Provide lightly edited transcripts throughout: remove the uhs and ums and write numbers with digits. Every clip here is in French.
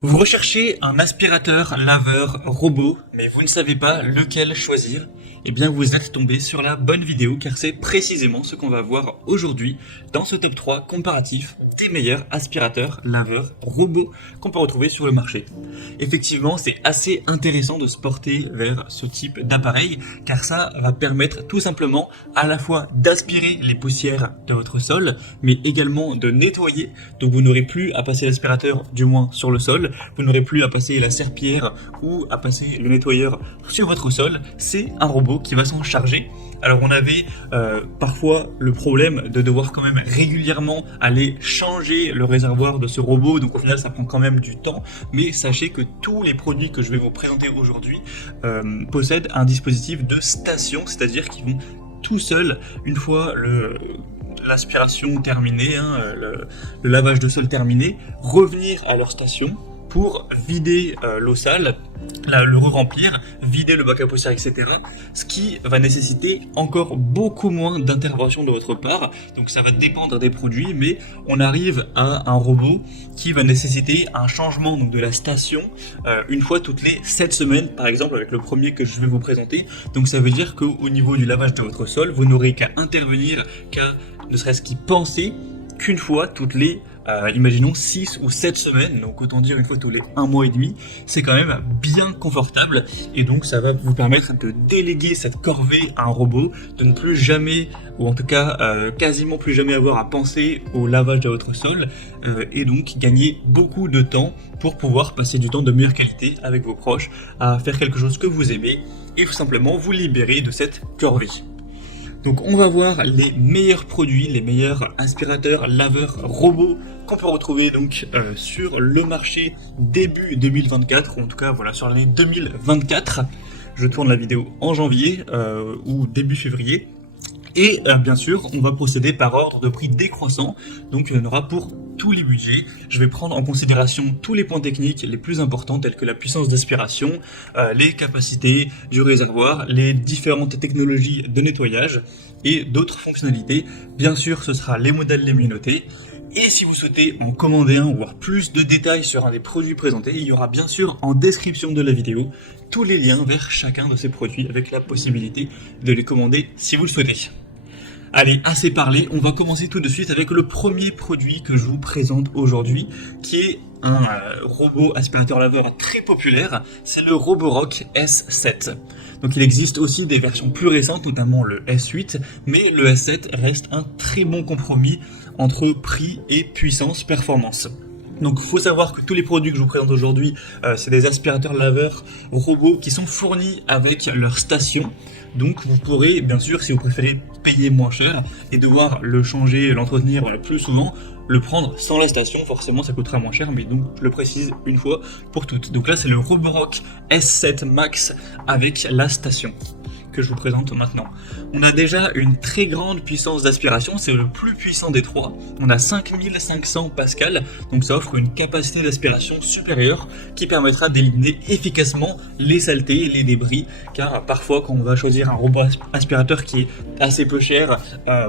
Vous recherchez un aspirateur laveur robot, mais vous ne savez pas lequel choisir? Eh bien, vous êtes tombé sur la bonne vidéo car c'est précisément ce qu'on va voir aujourd'hui dans ce top 3 comparatif des meilleurs aspirateurs laveurs robots qu'on peut retrouver sur le marché. Effectivement, c'est assez intéressant de se porter vers ce type d'appareil car ça va permettre tout simplement à la fois d'aspirer les poussières de votre sol, mais également de nettoyer. Donc vous n'aurez plus à passer l'aspirateur, du moins sur le sol. Vous n'aurez plus à passer la serpillière ou à passer le nettoyeur sur votre sol, c'est un robot qui va s'en charger. Alors on avait parfois le problème de devoir quand même régulièrement aller changer le réservoir de ce robot, donc au final ça prend quand même du temps, mais sachez que tous les produits que je vais vous présenter aujourd'hui possèdent un dispositif de station, c'est-à-dire qu'ils vont tout seuls, une fois l'aspiration terminée, le lavage de sol terminé, revenir à leur station pour vider l'eau sale, le re-remplir, vider le bac à poussière, etc. Ce qui va nécessiter encore beaucoup moins d'intervention de votre part. Donc ça va dépendre des produits, mais on arrive à un robot qui va nécessiter un changement donc, de la station une fois toutes les 7 semaines, par exemple avec le premier que je vais vous présenter. Donc ça veut dire qu'au niveau du lavage de votre sol, vous n'aurez qu'à intervenir, qu'à ne serait-ce qu'y penser qu'une fois toutes les imaginons 6 ou 7 semaines, donc autant dire une fois tous les 1 mois et demi, c'est quand même bien confortable et donc ça va vous permettre de déléguer cette corvée à un robot, de ne plus jamais, ou en tout cas quasiment plus jamais avoir à penser au lavage de votre sol et donc gagner beaucoup de temps pour pouvoir passer du temps de meilleure qualité avec vos proches, à faire quelque chose que vous aimez et tout simplement vous libérer de cette corvée. Donc on va voir les meilleurs produits, les meilleurs aspirateurs, laveurs, robots qu'on peut retrouver donc sur le marché début 2024, ou en tout cas voilà sur l'année 2024. Je tourne la vidéo en janvier ou début février. Et bien sûr, on va procéder par ordre de prix décroissant, donc il y en aura pour tous les budgets. Je vais prendre en considération tous les points techniques les plus importants, tels que la puissance d'aspiration, les capacités du réservoir, les différentes technologies de nettoyage et d'autres fonctionnalités. Bien sûr, ce sera les modèles les mieux notés. Et si vous souhaitez en commander un ou voir plus de détails sur un des produits présentés, il y aura bien sûr en description de la vidéo tous les liens vers chacun de ces produits avec la possibilité de les commander si vous le souhaitez. Allez, assez parlé, on va commencer tout de suite avec le premier produit que je vous présente aujourd'hui, qui est un robot aspirateur laveur très populaire, c'est le Roborock S7. Donc il existe aussi des versions plus récentes, notamment le S8, mais le S7 reste un très bon compromis entre prix et puissance performance. Donc il faut savoir que tous les produits que je vous présente aujourd'hui, c'est des aspirateurs laveurs robots qui sont fournis avec leur station. Donc vous pourrez, bien sûr, si vous préférez payer moins cher et devoir le changer, l'entretenir plus souvent, le prendre sans la station, forcément ça coûtera moins cher, mais donc je le précise une fois pour toutes. Donc là c'est le Roborock S7 Max avec la station que je vous présente maintenant. On a déjà une très grande puissance d'aspiration, c'est le plus puissant des trois. On a 5500 pascal, donc ça offre une capacité d'aspiration supérieure qui permettra d'éliminer efficacement les saletés et les débris, car parfois quand on va choisir un robot aspirateur qui est assez peu cher,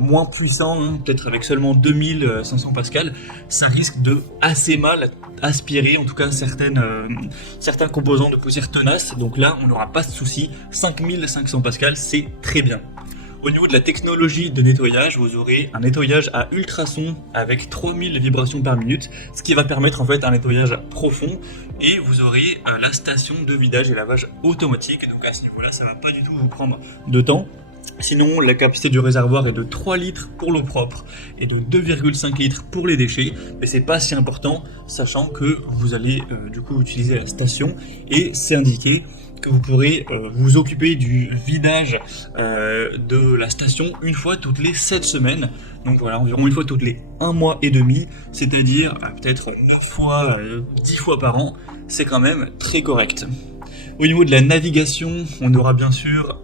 moins puissant, peut-être avec seulement 2500 pascal, ça risque de assez mal aspirer, en tout cas certains composants de poussière tenaces. Donc là on n'aura pas de souci, 5500 pascal c'est très bien. Au niveau de la technologie de nettoyage, vous aurez un nettoyage à ultrasons avec 3000 vibrations par minute, ce qui va permettre en fait un nettoyage profond, et vous aurez la station de vidage et lavage automatique, donc à ce niveau-là ça va pas du tout vous prendre de temps. Sinon, la capacité du réservoir est de 3 litres pour l'eau propre et de 2,5 litres pour les déchets, mais c'est pas si important, sachant que vous allez du coup utiliser la station, et c'est indiqué que vous pourrez vous occuper du vidage de la station une fois toutes les 7 semaines, donc voilà, environ une fois toutes les 1 mois et demi, c'est-à-dire peut-être 9 fois, 10 fois par an, c'est quand même très correct. Au niveau de la navigation, on aura bien sûr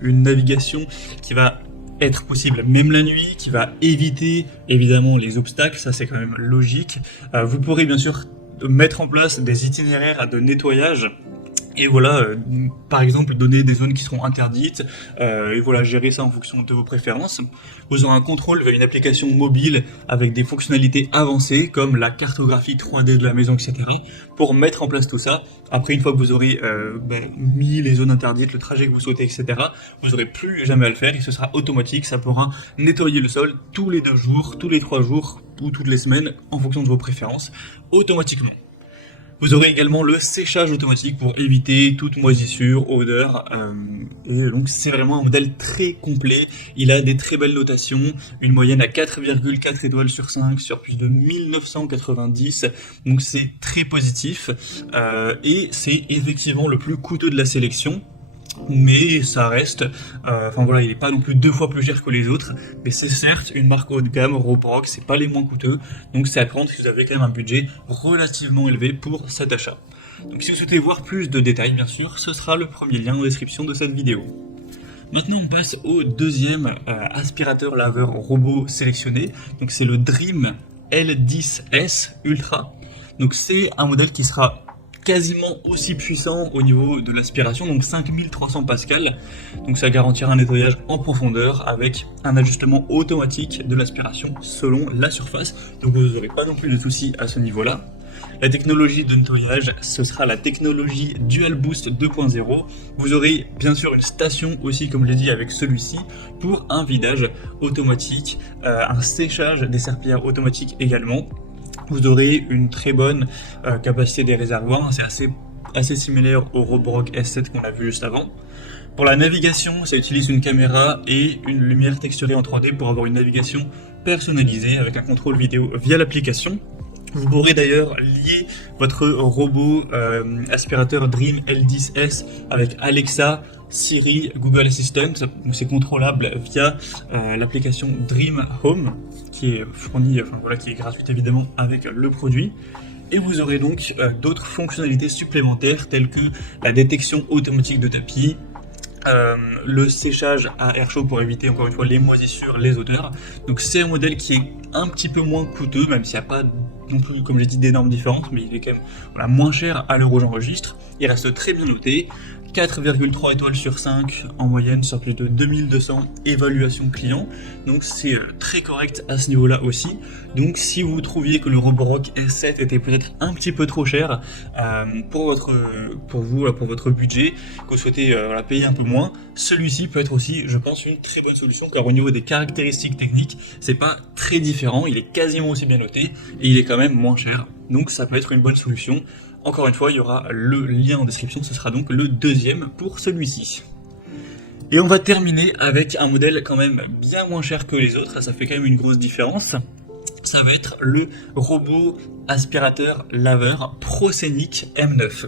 une navigation qui va être possible même la nuit, qui va éviter évidemment les obstacles, ça c'est quand même logique. Vous pourrez bien sûr mettre en place des itinéraires de nettoyage Et voilà, par exemple, donner des zones qui seront interdites, et voilà, gérer ça en fonction de vos préférences. Vous aurez un contrôle via une application mobile avec des fonctionnalités avancées, comme la cartographie 3D de la maison, etc., pour mettre en place tout ça. Après, une fois que vous aurez mis les zones interdites, le trajet que vous souhaitez, etc., vous n'aurez plus jamais à le faire, et ce sera automatique, ça pourra nettoyer le sol tous les 2 jours, tous les 3 jours, ou toutes les semaines, en fonction de vos préférences, automatiquement. Vous aurez également le séchage automatique pour éviter toute moisissure, odeur, et donc c'est vraiment un modèle très complet. Il a des très belles notations, une moyenne à 4,4 étoiles sur 5 sur plus de 1990, donc c'est très positif, et c'est effectivement le plus coûteux de la sélection. Mais ça reste, enfin voilà, il n'est pas non plus 2 fois plus cher que les autres, mais c'est certes une marque haut de gamme, Roborock, c'est pas les moins coûteux, donc c'est à prendre si vous avez quand même un budget relativement élevé pour cet achat. Donc si vous souhaitez voir plus de détails, bien sûr, ce sera le premier lien en description de cette vidéo. Maintenant on passe au deuxième aspirateur laveur robot sélectionné, donc c'est le Dream L10S Ultra. Donc c'est un modèle qui sera quasiment aussi puissant au niveau de l'aspiration, donc 5300 pascal, donc ça garantira un nettoyage en profondeur avec un ajustement automatique de l'aspiration selon la surface, donc vous n'aurez pas non plus de soucis à ce niveau-là. La technologie de nettoyage, ce sera la technologie Dual Boost 2.0. Vous aurez bien sûr une station aussi, comme je l'ai dit, avec celui-ci, pour un vidage automatique, un séchage des serpillères automatique également. Vous aurez une très bonne capacité des réservoirs, c'est assez similaire au Roborock S7 qu'on a vu juste avant. Pour la navigation, ça utilise une caméra et une lumière texturée en 3D pour avoir une navigation personnalisée avec un contrôle vidéo via l'application. Vous pourrez d'ailleurs lier votre robot aspirateur Dream L10S avec Alexa, Siri, Google Assistant. C'est contrôlable via l'application Dream Home qui est fournie, qui est gratuite évidemment avec le produit. Et vous aurez donc d'autres fonctionnalités supplémentaires telles que la détection automatique de tapis, le séchage à air chaud pour éviter encore une fois les moisissures, les odeurs. Donc c'est un modèle qui est un petit peu moins coûteux, même s'il n'y a pas non plus, comme j'ai dit, d'énormes différences, mais il est quand même moins cher à l'heure où j'enregistre. Il reste très bien noté, 4,3 étoiles sur 5 en moyenne sur plus de 2200 évaluations clients, donc c'est très correct à ce niveau-là aussi. Donc si vous trouviez que le Roborock S7 était peut-être un petit peu trop cher pour votre budget, que vous souhaitez payer un peu moins, celui-ci peut être aussi, je pense, une très bonne solution, car au niveau des caractéristiques techniques, c'est pas très différent, il est quasiment aussi bien noté, et il est quand même moins cher, donc ça peut être une bonne solution. Encore une fois, il y aura le lien en description, ce sera donc le deuxième pour celui-ci. Et on va terminer avec un modèle quand même bien moins cher que les autres, ça fait quand même une grosse différence. Ça va être le robot aspirateur laveur ProScenic M9.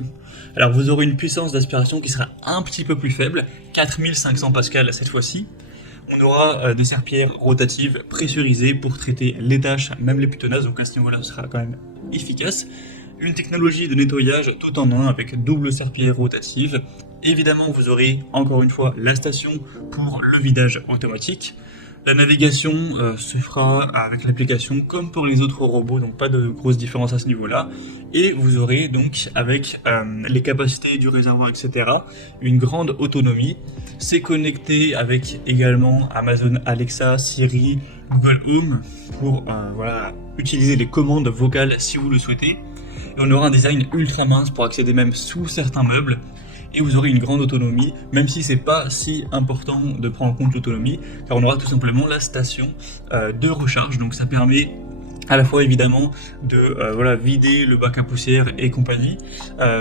Alors vous aurez une puissance d'aspiration qui sera un petit peu plus faible, 4500 pascal cette fois-ci. On aura des serpillères rotatives pressurisées pour traiter les tâches, même les plus tenaces, donc à ce niveau-là ce sera quand même efficace. Une technologie de nettoyage tout en un avec double serpillière rotative. Évidemment, vous aurez encore une fois la station pour le vidage automatique. La navigation se fera avec l'application comme pour les autres robots, donc pas de grosse différence à ce niveau-là. Et vous aurez donc avec les capacités du réservoir, etc., une grande autonomie. C'est connecté avec également Amazon Alexa, Siri, Google Home pour utiliser les commandes vocales si vous le souhaitez. Et on aura un design ultra mince pour accéder même sous certains meubles. Et vous aurez une grande autonomie, même si c'est pas si important de prendre en compte l'autonomie, car on aura tout simplement la station de recharge. Donc ça permet à la fois évidemment de vider le bac à poussière et compagnie,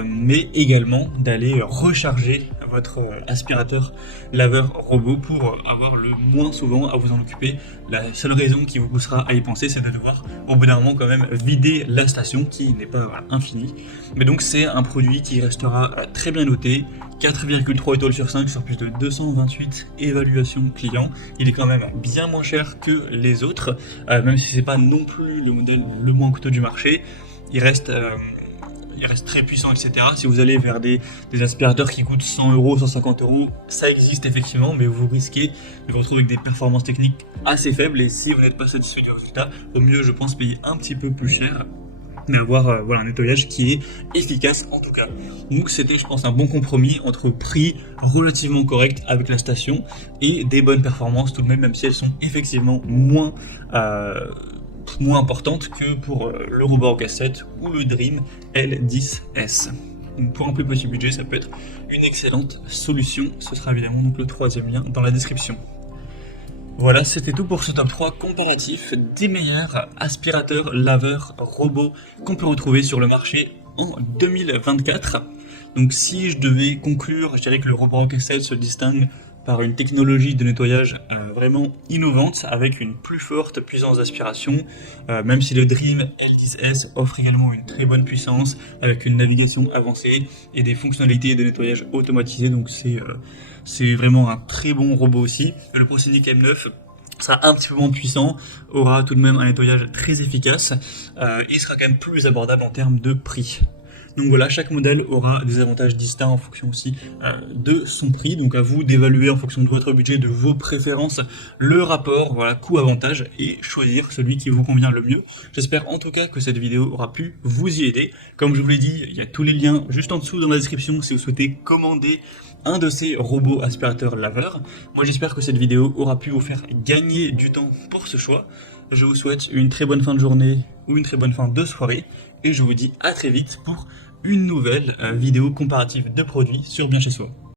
mais également d'aller recharger votre aspirateur laveur robot pour avoir le moins souvent à vous en occuper. La seule raison qui vous poussera à y penser, c'est de devoir au bout d'un moment quand même vider la station qui n'est pas infinie. Mais donc c'est un produit qui restera très bien noté, 4,3 étoiles sur 5 sur plus de 228 évaluations clients. Il est quand même bien moins cher que les autres, même si c'est pas non plus le modèle le moins coûteux du marché. Il reste très puissant, etc. Si vous allez vers des aspirateurs qui coûtent 100 €, 150 €, ça existe effectivement, mais vous risquez de vous retrouver avec des performances techniques assez faibles, et si vous n'êtes pas satisfait du résultat, au mieux je pense payer un petit peu plus cher. mais avoir un nettoyage qui est efficace en tout cas. Donc c'était, je pense, un bon compromis entre prix relativement correct avec la station et des bonnes performances tout de même, même si elles sont effectivement moins importantes que pour le Roborock S7 ou le Dream L10S. Donc pour un plus petit budget, ça peut être une excellente solution. Ce sera évidemment donc le troisième lien dans la description. Voilà, c'était tout pour ce top 3 comparatif des meilleurs aspirateurs laveurs robots qu'on peut retrouver sur le marché en 2024. Donc si je devais conclure, je dirais que le Roborock S7 se distingue par une technologie de nettoyage vraiment innovante, avec une plus forte puissance d'aspiration, même si le Dream L10S offre également une très bonne puissance, avec une navigation avancée et des fonctionnalités de nettoyage automatisé, donc c'est vraiment un très bon robot aussi. Le procédé KM9 sera un petit peu moins puissant, aura tout de même un nettoyage très efficace, et sera quand même plus abordable en termes de prix. Donc voilà, chaque modèle aura des avantages distincts en fonction aussi de son prix. Donc à vous d'évaluer en fonction de votre budget, de vos préférences, le rapport coût-avantage et choisir celui qui vous convient le mieux. J'espère en tout cas que cette vidéo aura pu vous y aider. Comme je vous l'ai dit, il y a tous les liens juste en dessous dans la description si vous souhaitez commander un de ces robots aspirateurs laveurs. Moi j'espère que cette vidéo aura pu vous faire gagner du temps pour ce choix. Je vous souhaite une très bonne fin de journée ou une très bonne fin de soirée et je vous dis à très vite pour une nouvelle vidéo comparative de produits sur Bien Chez Soi.